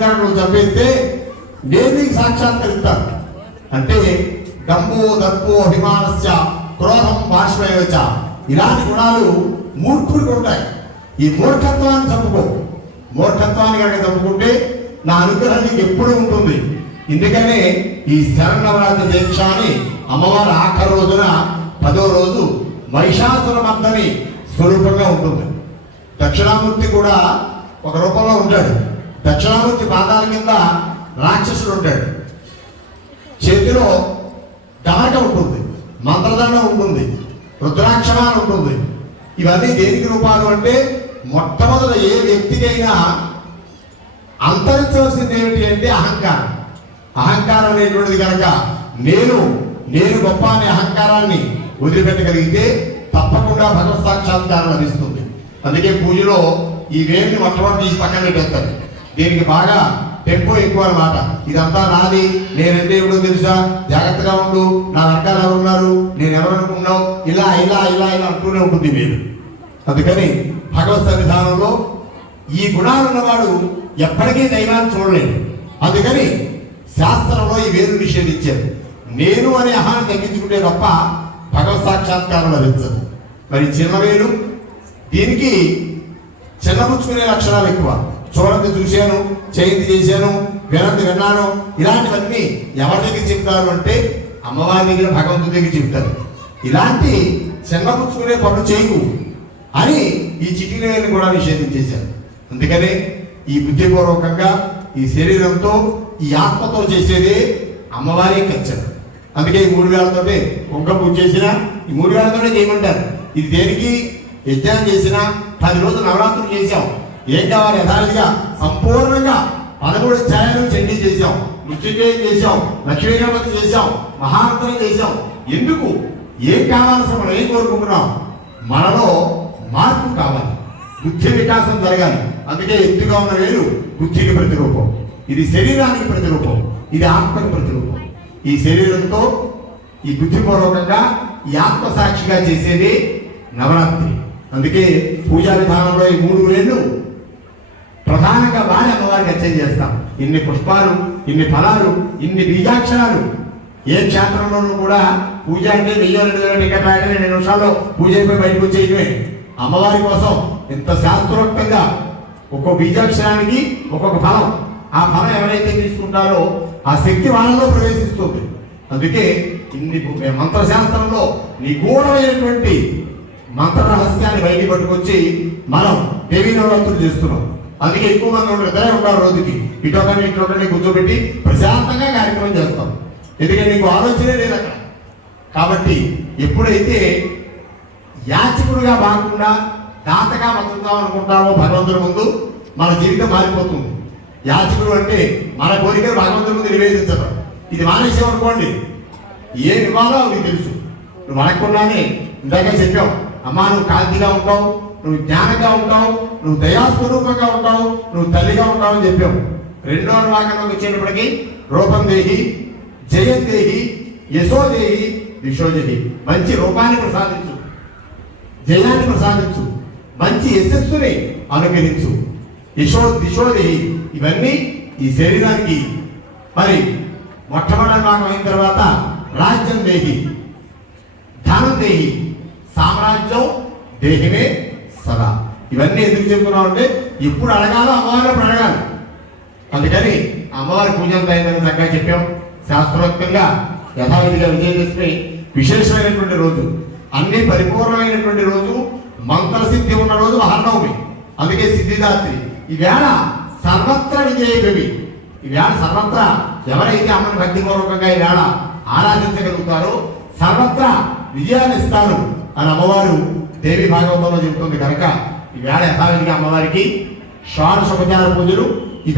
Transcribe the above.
కనుక నువ్వు చంపేస్తే నేను నీకు సాక్షాత్కరిస్తాను అంటే దమ్ము దర్పు అభిమానస్య క్రోధం బాష్పయవచ ఇలాంటి గుణాలు మూర్ఖుడికి ఉంటాయి. ఈ మూర్ఖత్వాన్ని చంపుకో. మూర్ఖత్వాన్ని కనుక చంపుకుంటే నా అనుగ్రహం నీకు ఎప్పుడు ఉంటుంది. ఎందుకనే ఈ శరణవరాత్రి దీక్ష అని అమ్మవారి ఆఖరి రోజున పదో రోజు మహిషాసుర మద్దని స్వరూపంగా ఉంటుంది. దక్షిణామూర్తి కూడా ఒక రూపంలో ఉంటాడు. దక్షిణామూర్తి పాదాల కింద రాక్షసుడు ఉంటాడు. చేతిలో గమక ఉంటుంది మంత్రదండం ఉంటుంది రుద్రాక్షమాన ఉంటుంది. ఇవన్నీ దేనికి రూపాలు అంటే మొట్టమొదట ఏ వ్యక్తికైనా అంతరించవలసింది ఏమిటి అంటే అహంకారం. అహంకారం అనేటువంటిది కనుక నేను నేను గొప్ప అనే అహంకారాన్ని వదిలిపెట్టగలిగితే తప్పకుండా భగవత్ సాక్షాత్కారం లభిస్తుంది. అందుకే పూజలో ఈ వేడిని మొట్టమొదటి తీసి పక్కన పెట్టేస్తారు. దీనికి బాగా టెంపో ఎక్కువ అన్నమాట. ఇదంతా నాది. నేనంటే ఎవడో తెలుసా? జాగ్రత్తగా ఉండు. నా వెనకాల ఎవరున్నారు? నేను ఎవరనుకున్నావు ఇలా ఇలా ఇలా ఇలా అంటూనే ఉంటుంది మీరు అందుకని భగవత్ సన్నిధానంలో ఈ గుణాలు ఉన్నవాడు ఎప్పటికీ దైవాన్ని చూడలేడు అందుకని శాస్త్రంలో ఈ వేరు నిషేధించారు. నేను అనే అహాన్ని తగ్గించుకుంటే తప్ప భగవత్ సాక్షాత్కారం లభించదు. మరి చిన్న వేలు దీనికి చిన్నపుచ్చుకునే లక్షణాలు ఎక్కువ. చూడండి చూశాను చేయింది చేశాను వినంది విన్నాను. ఇలాంటివన్నీ ఎవరి దగ్గర చెప్తారు అంటే అమ్మవారి దగ్గర భగవంతుడి దగ్గర చెప్తారు. ఇలాంటి చిన్నపుచ్చుకునే పనులు చేయకు అని ఈ చిటిని కూడా నిషేధించేశారు. అందుకనే ఈ బుద్ధిపూర్వకంగా ఈ శరీరంతో ఈ ఆత్మతో చేసేదే అమ్మవారి కచ్చరు అందుకే ఈ మూడు వేలతోటే కుంక పూజ చేసినా ఈ మూడు వేలతోనే చేయమంటారు. ఇది దేనికి యజ్ఞం చేసినా పది రోజులు నవరాత్రులు చేశాం. ఏం కావాలి యథావిధిగా సంపూర్ణంగా పదమూడు ఛాయలు చండీ చేశాం. మృత్యుంజయం చేశాం. లక్ష్మీగణపతి చేశాం. మహాంతరం చేశాం. ఎందుకు? ఏం కావాల్సిన మనం ఏం కోరుకుంటున్నాం? మనలో మార్పు కావాలి. బుద్ధి వికాసం జరగాలి. అందుకే ఎత్తుగా ఉన్న వేలు బుద్ధికి ప్రతిరూపం. ఇది శరీరానికి ప్రతిరూపం. ఇది ఆత్మకి ప్రతిరూపం. ఈ శరీరంతో ఈ బుద్ధిపూర్వకంగా ఈ ఆత్మ సాక్షిగా చేసేది నవరాత్రి. అందుకే పూజా విధానంలో ఈ మూడు వేళ్ళు ప్రధానంగా వారి అమ్మవారికి అర్చన చేస్తాం. ఇన్ని పుష్పాలు ఇన్ని ఫలాలు ఇన్ని బీజాక్షరాలు. ఏ క్షేత్రంలోనూ కూడా పూజ అంటే వెయ్యి రెండు వేల టికెట్ రాయడం రెండు నిమిషాల్లో పూజ అయిపోయి బయటకు వచ్చేయటమే అమ్మవారి కోసం ఇంత శాస్త్రోక్తంగా ఒక్కో బీజాక్షరానికి ఒక్కొక్క ఫలం. ఆ ఫలం ఎవరైతే తీసుకుంటారో ఆ శక్తి వాళ్ళలో ప్రవేశిస్తుంది. అందుకే ఇన్ని మంత్రశాస్త్రంలో నిగూఢమైనటువంటి మంత్ర రహస్యాన్ని బయట పట్టుకొచ్చి మనం దేవీ నవరాత్రులు చేస్తున్నాం. అందుకే ఎక్కువ మంది ఉండరు. ఇద్దరే ఉంటారు రోజుకి ఇటోకని ఇటోకని కూర్చోబెట్టి ప్రశాంతంగా కార్యక్రమం చేస్తాం. ఎందుకంటే నీకు ఆలోచనే లేదు అక్కడ. కాబట్టి ఎప్పుడైతే యాచకుడుగా కాకుండా దాతగా బతుకుతాం అనుకుంటామో భగవంతుడి ముందు మన జీవితం మారిపోతుంది. యాచకుడు అంటే మన కోరికలు భగవంతుడి ముందు నివేదించడం ఇది మానేసామనుకోండి ఏం ఇవ్వాలో నీకు తెలుసు. నువ్వు అడగకుండానే ఇందాక చెప్పావు. అమ్మా నువ్వు కాంతిగా ఉంటావు. నువ్వు జ్ఞానంగా ఉంటావు నువ్వు దయాస్వరూపంగా ఉంటావు నువ్వు తల్లిగా ఉంటావు అని చెప్పావు. రెండో అనువాకంలోకి వచ్చేటప్పటికి రూపం దేహి జయం దేహి యశోదేహి దిశోదేహి మంచి రూపాన్ని ప్రసాదించు. జయాన్ని ప్రసాదించు. మంచి యశస్సుని అనుగ్రహించు. యశో దిశోదేహి ఇవన్నీ ఈ శరీరానికి. మరి మొట్టమొదటి భాగం అయిన తర్వాత రాజ్యం దేహి. ధనం దేహి. సామ్రాజ్యం దేహిమే సదా. ఇవన్నీ ఎందుకు చెప్తున్నాం అంటే ఇప్పుడు అడగాలో అమ్మవారు అడగాలి. అందుకని అమ్మవారి పూజలు అయిందని చక్కగా చెప్పాం. శాస్త్రోక్తంగా యథావిధిగా విజయదశమి విశేషమైనటువంటి రోజు అన్ని పరిపూర్ణమైనటువంటి రోజు మంత్రసిద్ధి ఉన్న రోజు మహానవమి అందుకే సిద్ధిదాత్రి. ఈవేళ సర్వత్ర విజయకవి ఈవేళ సర్వత్ర ఎవరైతే అమ్మని భక్తిపూర్వకంగా ఈవేళ ఆరాధించగలుగుతారో సర్వత్రా విజయాన్ని ఇస్తారు అని అమ్మవారు దేవి భాగవతంలో చెబుతుంది కనుక ఈవేళ యథావిధిగా అమ్మవారికి షాను శుభచార పూజలు ఈ